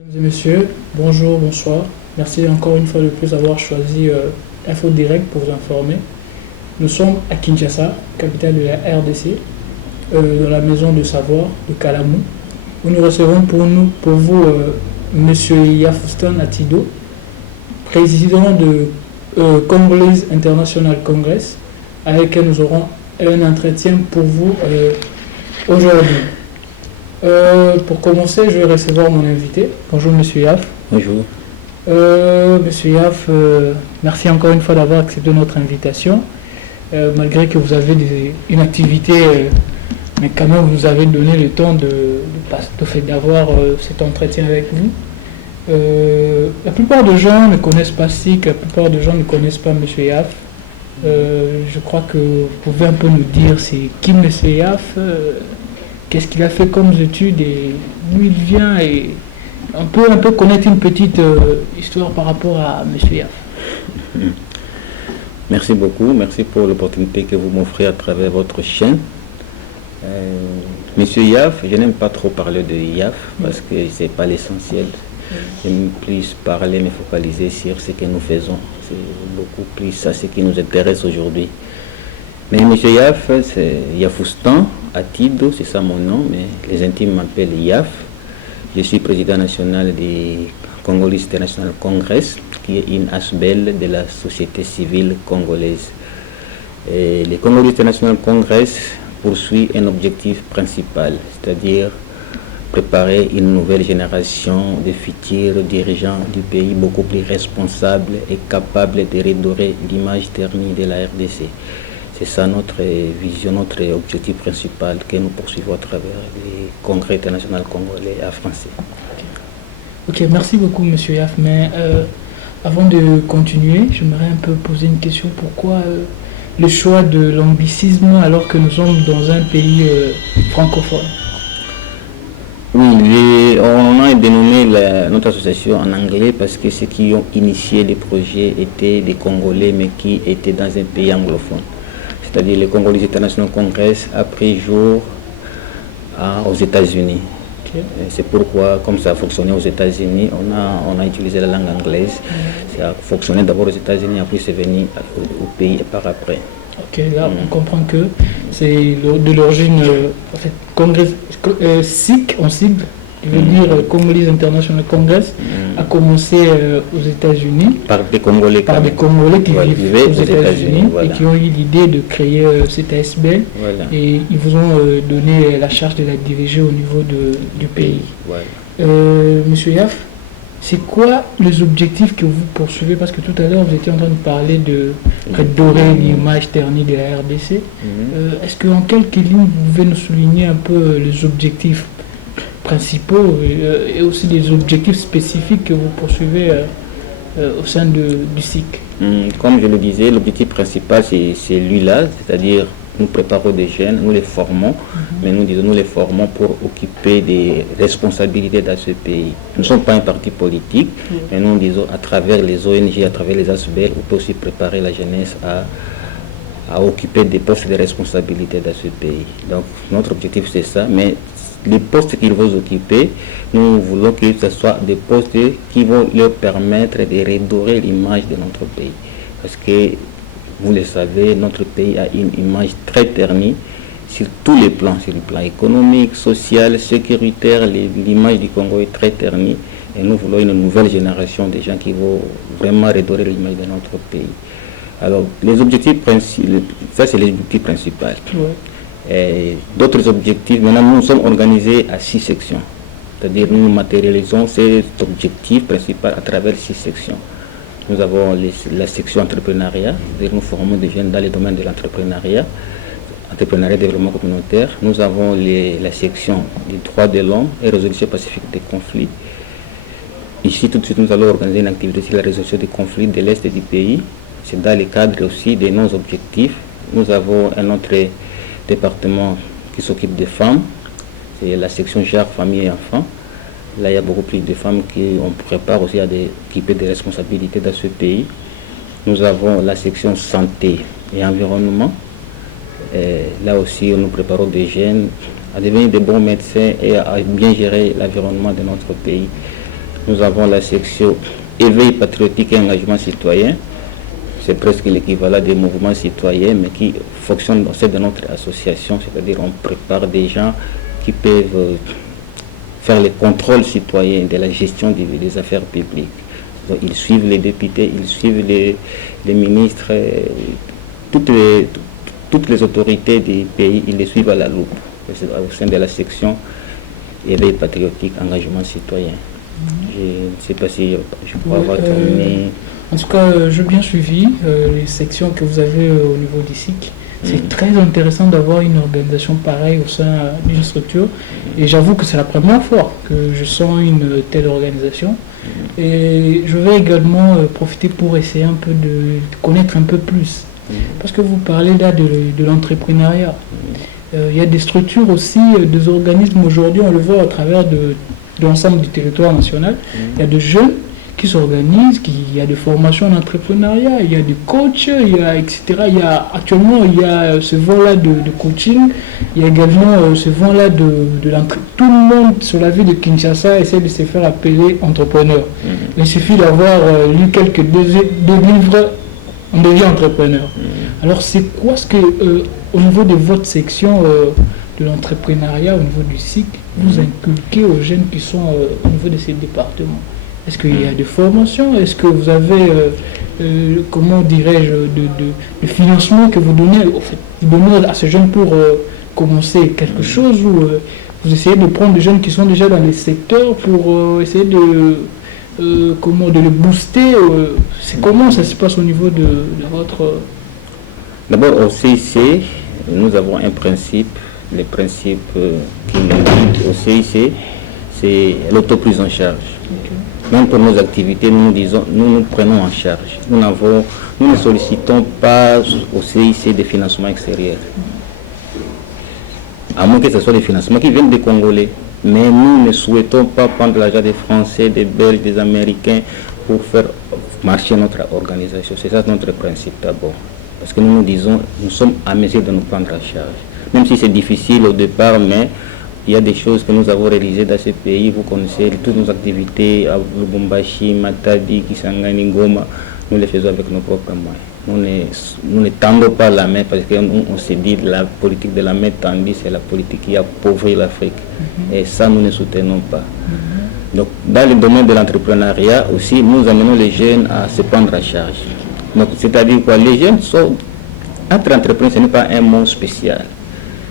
Mesdames et messieurs, bonjour, bonsoir. Merci encore une fois de plus d'avoir choisi Info Direct pour vous informer. Nous sommes à Kinshasa, capitale de la RDC, dans la maison de savoir de Kalamou, où nous recevons pour vous, Monsieur Yafustan Atido, président de Congolese International Congress, avec lequel nous aurons un entretien pour vous aujourd'hui. Pour commencer, je vais recevoir mon invité. Bonjour Monsieur Yaf. Bonjour. Monsieur Yaf, merci encore une fois d'avoir accepté notre invitation. Malgré que vous avez une activité, mais quand même vous nous avez donné le temps d'avoir cet entretien avec vous. La plupart des gens ne connaissent pas SIC, la plupart des gens ne connaissent pas Monsieur Yaf. Je crois que vous pouvez un peu nous dire c'est qui Monsieur Yaf, qu'est-ce qu'il a fait comme études et d'où il vient, et on peut un peu connaître une petite histoire par rapport à M. Yaf. Merci beaucoup, merci pour l'opportunité que vous m'offrez à travers votre chaîne. Monsieur Yaf, je n'aime pas trop parler de Yaf parce que ce n'est pas l'essentiel. J'aime plus parler, me focaliser sur ce que nous faisons. C'est beaucoup plus ça ce qui nous intéresse aujourd'hui. Mais M. Yaf, c'est Yafustan Atido, c'est ça mon nom, mais les intimes m'appellent Yaf. Je suis président national du Congolese International Congress, qui est une ASBEL de la société civile congolaise. Et le Congolese International Congress poursuit un objectif principal, c'est-à-dire préparer une nouvelle génération de futurs dirigeants du pays beaucoup plus responsables et capables de redorer l'image ternie de la RDC. C'est ça notre vision, notre objectif principal que nous poursuivons à travers les congrès internationaux congolais et français. Ok, merci beaucoup Monsieur Yaf, mais avant de continuer, j'aimerais un peu poser une question. Pourquoi le choix de l'anglicisme alors que nous sommes dans un pays francophone? Oui, on a dénommé notre association en anglais parce que ceux qui ont initié les projets étaient des Congolais mais qui étaient dans un pays anglophone. C'est-à-dire le Congolese International Congress a pris jour aux États-Unis. Okay. C'est pourquoi, comme ça a fonctionné aux États-Unis, on a utilisé la langue anglaise. Ça a fonctionné d'abord aux États-Unis, après c'est venu au pays et par après. Ok, là on comprend que c'est de l'origine, en fait, Congrès, SIC en sigle, qui veut dire Congolese International Congress, a commencé aux États-Unis par des Congolais qui vivaient aux États-Unis, voilà, et qui ont eu l'idée de créer cette ASBEL, voilà, et ils vous ont donné la charge de la diriger au niveau du pays. Voilà. Monsieur Yaf, c'est quoi les objectifs que vous poursuivez? Parce que tout à l'heure vous étiez en train de parler de redorer l'image ternie de la RDC. Est-ce qu'en quelques lignes vous pouvez nous souligner un peu les objectifs principaux et aussi des objectifs spécifiques que vous poursuivez au sein du SIC? Comme je le disais, l'objectif principal c'est lui-là, c'est-à-dire nous préparons des jeunes, nous les formons, mais nous les formons pour occuper des responsabilités dans ce pays. Nous ne sommes pas un parti politique, mais nous disons à travers les ONG, à travers les ASBEL, on peut aussi préparer la jeunesse à occuper des postes de responsabilité dans ce pays. Donc notre objectif c'est ça, mais les postes qu'ils vont occuper, nous voulons que ce soit des postes qui vont leur permettre de redorer l'image de notre pays. Parce que, vous le savez, notre pays a une image très ternie sur tous les plans, sur le plan économique, social, sécuritaire. L'image du Congo est très ternie et nous voulons une nouvelle génération de gens qui vont vraiment redorer l'image de notre pays. Alors, les objectifs principaux, ça c'est l'objectif principal. D'autres objectifs, maintenant nous sommes organisés à 6 sections, c'est-à-dire nous matérialisons cet objectif principal à travers 6 sections. Nous avons la section entrepreneuriat, c'est-à-dire nous formons des jeunes dans les domaines de l'entrepreneuriat, développement communautaire. Nous avons la section des droits de l'homme et résolution pacifique des conflits. Ici tout de suite nous allons organiser une activité sur la résolution des conflits de l'Est du pays. C'est dans le cadre aussi de nos objectifs. Nous avons un autre département qui s'occupe des femmes, c'est la section genre, famille et enfants. Là, il y a beaucoup plus de femmes qu'on prépare aussi à occuper des responsabilités dans ce pays. Nous avons la section santé et environnement. Et là aussi, nous préparons des jeunes à devenir de bons médecins et à bien gérer l'environnement de notre pays. Nous avons la section éveil patriotique et engagement citoyen. C'est presque l'équivalent des mouvements citoyens, mais qui fonctionne au sein de notre association, c'est-à-dire on prépare des gens qui peuvent faire les contrôles citoyens de la gestion des affaires publiques. Donc, ils suivent les députés, ils suivent les ministres, toutes les autorités des pays, ils les suivent à la loupe au sein de la section éveil patriotique, engagement citoyen. Je ne sais pas si je peux avoir terminé. En tout cas, j'ai bien suivi les sections que vous avez au niveau du SIC. C'est très intéressant d'avoir une organisation pareille au sein d'une structure. Et j'avoue que c'est la première fois que je sens une telle organisation. Et je vais également profiter pour essayer un peu de connaître un peu plus. Parce que vous parlez là de l'entrepreneuriat. Il y a des structures aussi, des organismes aujourd'hui, on le voit à travers de l'ensemble du territoire national. Il y a des jeunes qui s'organisent, il y a des formations en entrepreneuriat, il y a des coachs, il y a etc. Actuellement, il y a ce vent-là de coaching, il y a également ce vent-là de l'entreprise. Tout le monde sur la ville de Kinshasa essaie de se faire appeler entrepreneur. Il suffit d'avoir lu quelques deux livres, on devient entrepreneur. Alors c'est quoi ce que, au niveau de votre section de l'entrepreneuriat, au niveau du SIC, vous inculquez aux jeunes qui sont au niveau de ces départements? Est-ce qu'il y a des formations? Est-ce que vous avez, comment dirais-je, de financement que vous donnez, vous donnez à ces jeunes pour commencer quelque chose, ou vous essayez de prendre des jeunes qui sont déjà dans les secteurs pour essayer de les booster? C'est comment ça se passe au niveau de votre... D'abord, au CIC, nous avons un principe. Le principe qui nous guide au CIC, c'est l'autoprise en charge. Même pour nos activités, nous nous prenons en charge. Nous ne sollicitons pas au CIC des financements extérieurs. À moins que ce soit des financements qui viennent des Congolais. Mais nous ne souhaitons pas prendre l'argent des Français, des Belges, des Américains pour faire marcher notre organisation. C'est ça notre principe d'abord. Parce que nous disons, nous sommes à mesure de nous prendre en charge. Même si c'est difficile au départ, mais il y a des choses que nous avons réalisées dans ce pays. Vous connaissez toutes nos activités à Lubumbashi, Matadi, Kisangani, Goma. Nous les faisons avec nos propres moyens. Nous ne tendons pas la main parce qu'on se dit que la politique de la main tendue, c'est la politique qui appauvrit l'Afrique. Et ça, nous ne soutenons pas. Donc, dans le domaine de l'entrepreneuriat aussi, nous amenons les jeunes à se prendre en charge. Donc, c'est-à-dire quoi? Les jeunes sont... Être entrepreneur, ce n'est pas un mot spécial.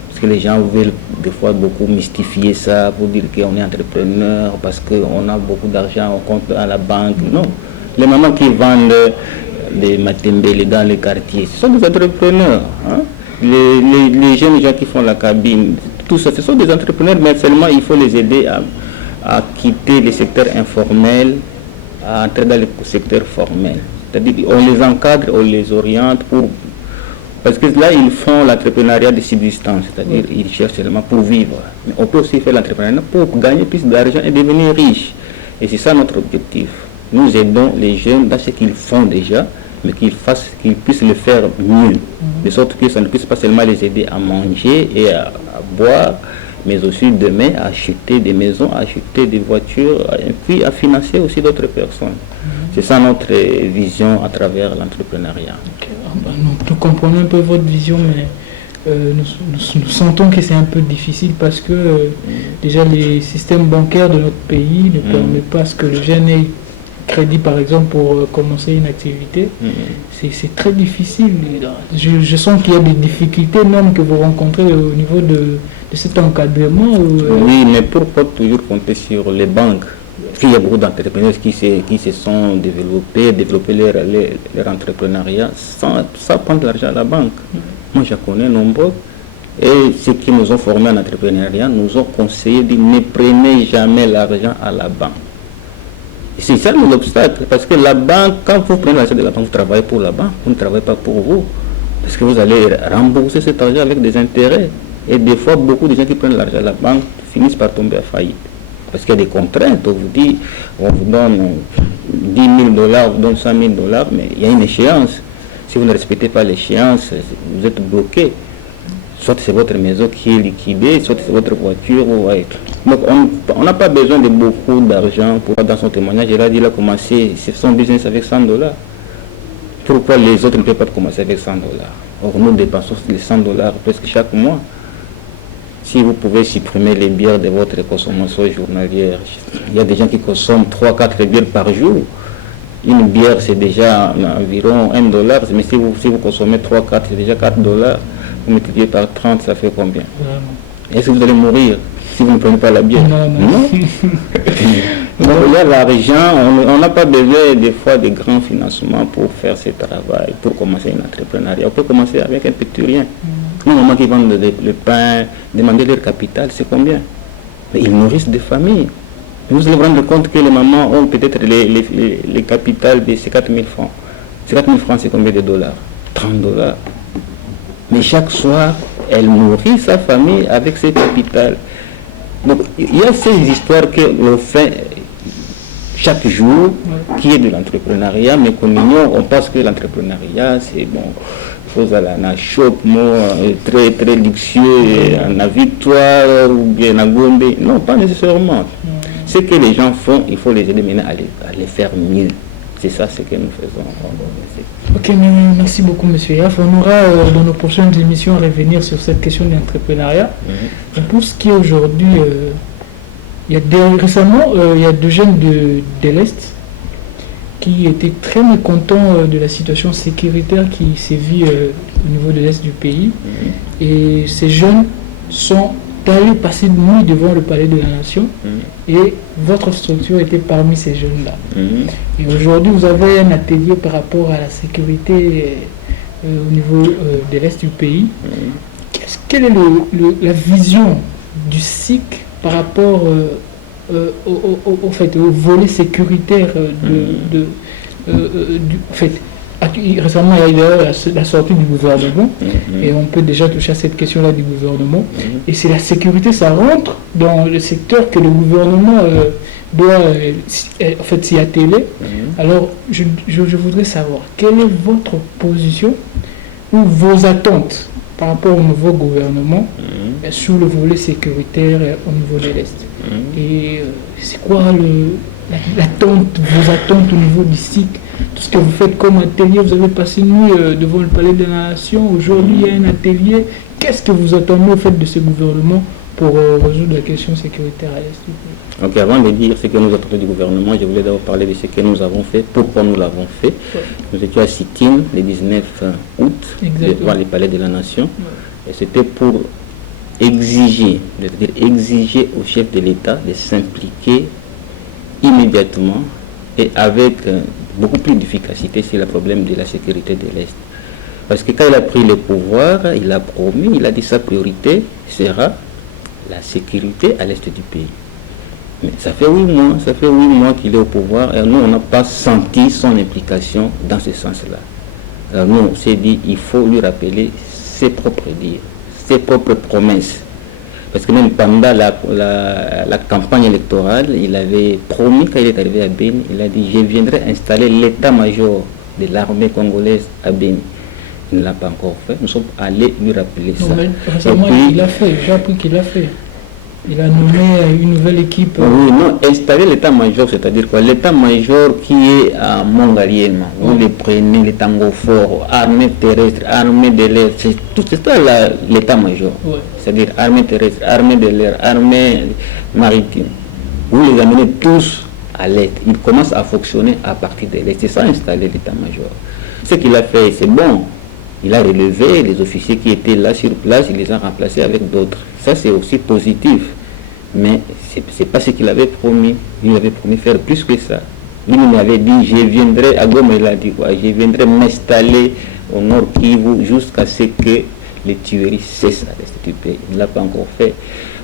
Parce que les gens veulent des fois beaucoup mystifier ça pour dire qu'on est entrepreneur parce qu'on a beaucoup d'argent au compte à la banque. Non. Les mamans qui vendent des matembele dans les quartiers, ce sont des entrepreneurs. Hein? Les jeunes gens qui font la cabine, tout ça, ce sont des entrepreneurs, mais seulement il faut les aider à quitter le secteur informel, à entrer dans le secteur formel. C'est-à-dire on les encadre, on les oriente pour... Parce que là, ils font l'entrepreneuriat de subsistance, c'est-à-dire ils cherchent seulement pour vivre. Mais on peut aussi faire l'entrepreneuriat pour gagner plus d'argent et devenir riche. Et c'est ça notre objectif. Nous aidons les jeunes dans ce qu'ils font déjà, mais qu'ils puissent le faire mieux. De sorte que ça ne puisse pas seulement les aider à manger et à boire, mais aussi demain à acheter des maisons, à acheter des voitures, et puis à financer aussi d'autres personnes. C'est ça notre vision à travers l'entrepreneuriat. Nous comprenons un peu votre vision, mais nous sentons que c'est un peu difficile parce que déjà les systèmes bancaires de notre pays ne permettent pas à ce que le jeune ait crédit par exemple pour commencer une activité. C'est très difficile. Je sens qu'il y a des difficultés même que vous rencontrez au niveau de cet encadrement. Oui, mais pourquoi toujours compter sur les banques? Parce qu'il y a beaucoup d'entrepreneurs qui se sont développé leur entrepreneuriat sans prendre l'argent à la banque. Moi, je connais nombreux. Et ceux qui nous ont formés en entrepreneuriat nous ont conseillé de ne prenez jamais l'argent à la banque. Et c'est ça l'obstacle. Parce que la banque, quand vous prenez l'argent de la banque, vous travaillez pour la banque, vous ne travaillez pas pour vous. Parce que vous allez rembourser cet argent avec des intérêts. Et des fois, beaucoup de gens qui prennent l'argent à la banque finissent par tomber à faillite. Parce qu'il y a des contraintes, on vous dit, on vous donne 10 000 $, on vous donne 100 000 $, mais il y a une échéance. Si vous ne respectez pas l'échéance, vous êtes bloqué. Soit c'est votre maison qui est liquidée, soit c'est votre voiture. Donc on n'a pas besoin de beaucoup d'argent pour dans son témoignage. Il a dit, il a commencé son business avec $100. Pourquoi les autres ne peuvent pas commencer avec $100? Or nous dépensons les $100 presque chaque mois. Si vous pouvez supprimer les bières de votre consommation journalière, il y a des gens qui consomment 3-4 bières par jour. Une bière, c'est déjà environ $1, mais si vous consommez 3-4, c'est déjà $4. Vous multipliez par 30, ça fait combien? Est-ce que vous allez mourir si vous ne prenez pas la bière? Non. Donc il y a l'argent, on n'a pas besoin des fois de grands financements pour faire ce travail, pour commencer un entrepreneuriat. On peut commencer avec un petit rien. Les mamans qui vendent le pain, demander leur capital, c'est combien? Mais ils nourrissent des familles. Vous allez vous rendre compte que les mamans ont peut-être les capitales de ces 4 000 francs. Ces 4 000 francs, c'est combien de dollars? $30. Mais chaque soir, elle nourrit sa famille avec ses capitales. Donc, il y a ces histoires que l'on fait chaque jour, qui est de l'entrepreneuriat, mais qu'on ignore. On pense que l'entrepreneuriat, c'est bon, chose à la chope, très, très luxueux, en victoire ou bien en Gombe. Non, pas nécessairement. Ce que les gens font, il faut les aider maintenant à les faire mieux. C'est ça ce que nous faisons. Ok, merci beaucoup, monsieur Yaf. On aura dans nos prochaines émissions à revenir sur cette question de l'entrepreneuriat. Pour ce qui est aujourd'hui, récemment, il y a 2 jeunes de l'Est qui étaient très mécontents de la situation sécuritaire qui sévit au niveau de l'Est du pays. Et ces jeunes sont allés passer une nuit devant le palais de la Nation et votre structure était parmi ces jeunes-là. Et aujourd'hui, vous avez un atelier par rapport à la sécurité au niveau de l'Est du pays. Quelle est la vision du SIC par rapport au volet sécuritaire récemment, il y a eu la sortie du gouvernement et on peut déjà toucher à cette question-là du gouvernement. Et c'est la sécurité, ça rentre dans le secteur que le gouvernement doit s'y atteler. Alors, je voudrais savoir, quelle est votre position ou vos attentes par rapport au nouveau gouvernement sur le volet sécuritaire au niveau de l'Est? Et c'est quoi vos attentes au niveau du SIC? Tout ce que vous faites comme atelier, vous avez passé une nuit devant le palais de la Nation, aujourd'hui il y a un atelier. Qu'est-ce que vous attendez au fait de ce gouvernement pour résoudre la question sécuritaire à l'Est? Donc avant de dire ce que nous attendons du gouvernement, je voulais d'abord parler de ce que nous avons fait, pourquoi nous l'avons fait. Nous étions à sit-in le 19 août devant le palais de la Nation et c'était pour exiger au chef de l'État de s'impliquer immédiatement et avec beaucoup plus d'efficacité sur le problème de la sécurité de l'Est. Parce que quand il a pris le pouvoir, il a promis, il a dit sa priorité sera la sécurité à l'Est du pays. Mais ça fait 8 mois qu'il est au pouvoir et nous, on n'a pas senti son implication dans ce sens-là. Alors nous, on s'est dit, il faut lui rappeler ses propres dires, ses propres promesses. Parce que même pendant la campagne électorale, il avait promis, quand il est arrivé à Beni, il a dit « Je viendrai installer l'état-major de l'armée congolaise à Beni ». Il ne l'a pas encore fait, nous sommes allés lui rappeler ça. Récemment, il l'a fait, j'ai appris qu'il l'a fait. Il a nommé une nouvelle équipe. Oui, non, installer l'état-major, c'est-à-dire quoi? L'état-major qui est à Mongaliema, vous le prenez, les tango forts, armée terrestre, armée de l'air, c'est tout ça l'état-major. C'est-à-dire armée terrestre, armée de l'air, armée maritime. Vous les amenez tous à l'Est. Ils commencent à fonctionner à partir de l'Est. C'est ça, installer l'état-major. Ce qu'il a fait, c'est bon. Il a relevé les officiers qui étaient là sur place, il les a remplacés avec d'autres. Ça, c'est aussi positif. Mais ce n'est pas ce qu'il avait promis. Il avait promis faire plus que ça. Il m'avait dit, je viendrai, à Goma, il a dit quoi? Je viendrai m'installer au Nord Kivu jusqu'à ce que les tueries cessent à l'Est du pays. Il ne l'a pas encore fait.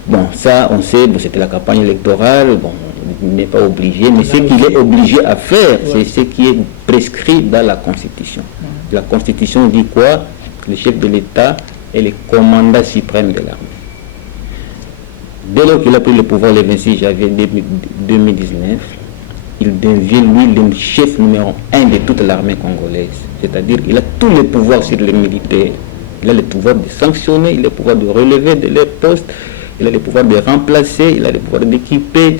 Bon, ça, on sait, c'était la campagne électorale, bon, il n'est pas obligé, mais ce qu'il est obligé à faire, c'est ce qui est prescrit dans la Constitution. La Constitution dit quoi? Le chef de l'État est le commandant suprême de l'armée. Dès lors qu'il a pris le pouvoir le 26 janvier 2019, il devient lui le chef numéro 1 de toute l'armée congolaise. C'est-à-dire qu'il a tous les pouvoirs sur les militaires. Il a le pouvoir de sanctionner, il a le pouvoir de relever de leurs postes. il a le pouvoir de remplacer, il a le pouvoir d'équiper.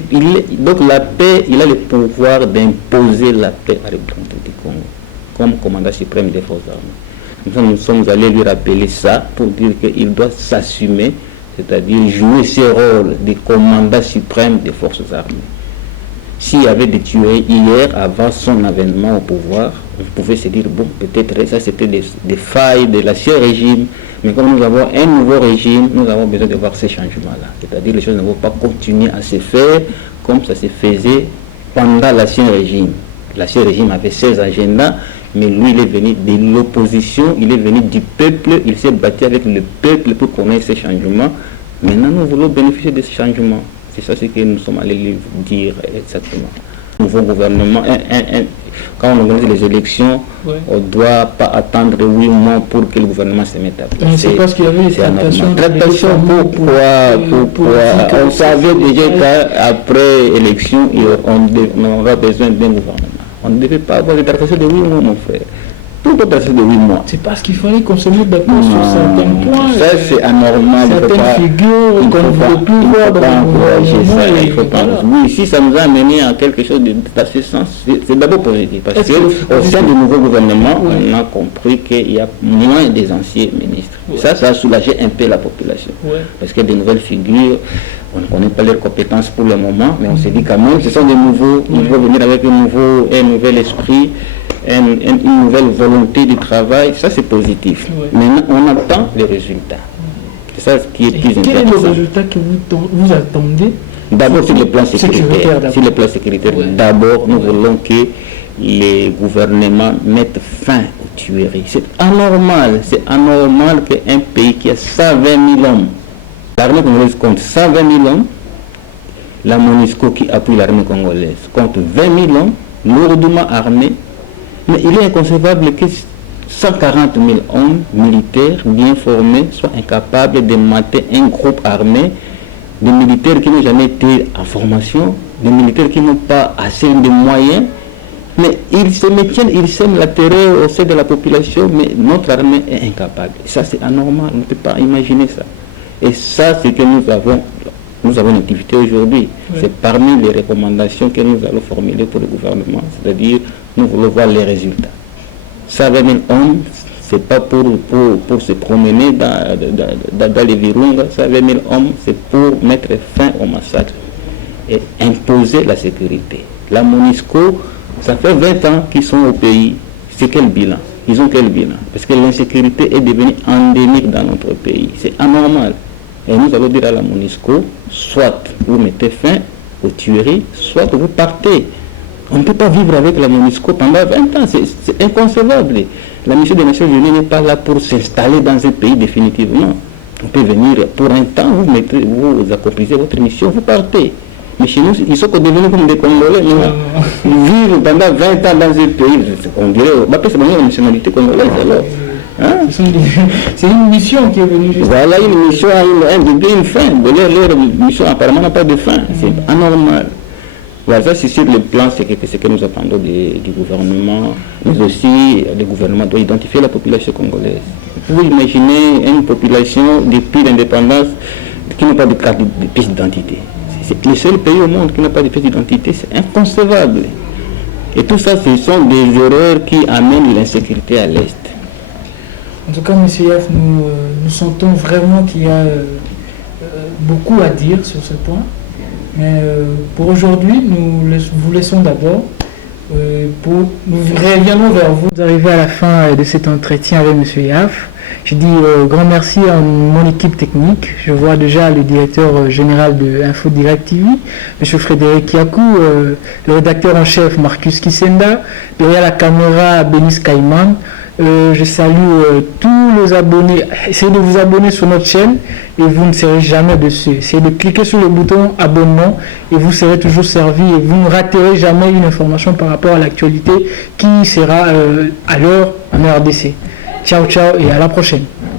Donc la paix, il a le pouvoir d'imposer la paix à la République du Congo, comme commandant suprême des forces armées. Nous sommes allés lui rappeler ça pour dire qu'il doit s'assumer, c'est-à-dire jouer ce rôle de commandant suprême des forces armées. S'il y avait des tueries hier, avant son avènement au pouvoir, vous pouvez se dire, bon, peut-être ça c'était des failles de l'ancien régime, mais comme nous avons un nouveau régime, nous avons besoin de voir ces changements-là. C'est-à-dire les choses ne vont pas continuer à se faire comme ça se faisait pendant l'ancien régime. L'ancien régime avait ses agendas, mais lui il est venu de l'opposition, il est venu du peuple, il s'est battu avec le peuple pour connaître ces changements. Maintenant nous voulons bénéficier de ces changements. C'est ça ce que nous sommes allés lui dire exactement. Nouveau gouvernement, quand on organise les élections, on ne doit pas attendre 8 mois pour que le gouvernement se mette à place. Mais c'est parce qu'il y avait des tractations. Pourquoi on savait déjà qu'après élection, on aura besoin d'un gouvernement. On ne devait pas avoir des tractations de 8 mois, mon frère. Tout peut passer de 8 mois. C'est parce qu'il fallait qu'on se mette d'accord sur certains points. Ça, c'est anormal. Certaines figures qu'on ne veut plus voir dans le gouvernement. Il faut pas. Oui, si ça nous a amené à quelque chose dans ce sens, c'est d'abord positif. Parce qu'au sein du nouveau gouvernement, on a compris qu'il y a moins des anciens ministres. Ça a soulagé un peu la population. Parce que des nouvelles figures, on ne connaît pas leurs compétences pour le moment, mais on s'est dit quand même, ce sont des nouveaux, ils vont venir avec un nouvel esprit, une nouvelle volonté de travail. Ça, c'est positif. Maintenant, on attend les résultats. C'est ça qui est plus intéressant. Quel est le résultat que vous attendez? D'abord, sur le plan sécuritaire. Sur le plan sécuritaire, d'abord, nous voulons que les gouvernements mettent fin aux tueries. C'est anormal qu'un pays qui a 120 000 hommes, l'armée congolaise compte 120 000 hommes, la MONUSCO qui appuie l'armée congolaise compte 20 000 hommes, lourdement armés, mais il est inconcevable que 140 000 hommes militaires bien formés soient incapables de mater un groupe armé, des militaires qui n'ont jamais été en formation, des militaires qui n'ont pas assez de moyens, mais ils se maintiennent, ils sèment la terreur au sein de la population, mais notre armée est incapable. Ça, c'est anormal, on ne peut pas imaginer ça. Et ça, c'est que nous avons une activité aujourd'hui. C'est parmi les recommandations que nous allons formuler pour le gouvernement, c'est-à-dire nous voulons voir les résultats. 120 000 hommes, ce n'est pas pour se promener dans les virungas. 120 000 hommes, c'est pour mettre fin au massacre et imposer la sécurité. La MONUSCO, ça fait 20 ans qu'ils sont au pays. C'est quel bilan? Ils ont quel bilan? Parce que l'insécurité est devenue endémique dans notre pays. C'est anormal. Et nous allons dire à la MONUSCO, soit vous mettez fin aux tueries, soit vous partez. On ne peut pas vivre avec la MONUSCO pendant 20 ans, c'est inconcevable. La mission des Nations Unies n'est pas là pour s'installer dans un pays définitivement. On peut venir pour un temps, vous accomplissez votre mission, vous partez. Mais chez nous, ils sont devenus comme des Congolais. Vivre pendant 20 ans dans un pays, on dirait, c'est la nationalité congolaise alors. Hein? C'est une mission qui est venue. Voilà, une mission a une fin. Leur mission apparemment n'a pas de fin. C'est anormal. Voilà, ça c'est sur le plan, c'est ce que nous attendons du gouvernement, mais aussi le gouvernement doit identifier la population congolaise. Vous imaginez une population depuis l'indépendance qui n'a pas de carte de pièce d'identité. C'est le seul pays au monde qui n'a pas de pièce d'identité, c'est inconcevable. Et tout ça, ce sont des erreurs qui amènent l'insécurité à l'Est. En tout cas, M. Yaf, nous sentons vraiment qu'il y a beaucoup à dire sur ce point. Mais pour aujourd'hui, nous vous laissons d'abord. Nous reviendrons vers vous. Vous arrivez à la fin de cet entretien avec M. Yaf. Je dis grand merci à mon équipe technique. Je vois déjà le directeur général de Info Direct TV, M. Frédéric Yakou, le rédacteur en chef Marcus Kisenda, derrière la caméra Benis Kaiman. Je salue tous les abonnés. Essayez de vous abonner sur notre chaîne et vous ne serez jamais dessus. Essayez de cliquer sur le bouton abonnement et vous serez toujours servi et vous ne raterez jamais une information par rapport à l'actualité qui sera à l'heure en RDC. Ciao, ciao et à la prochaine.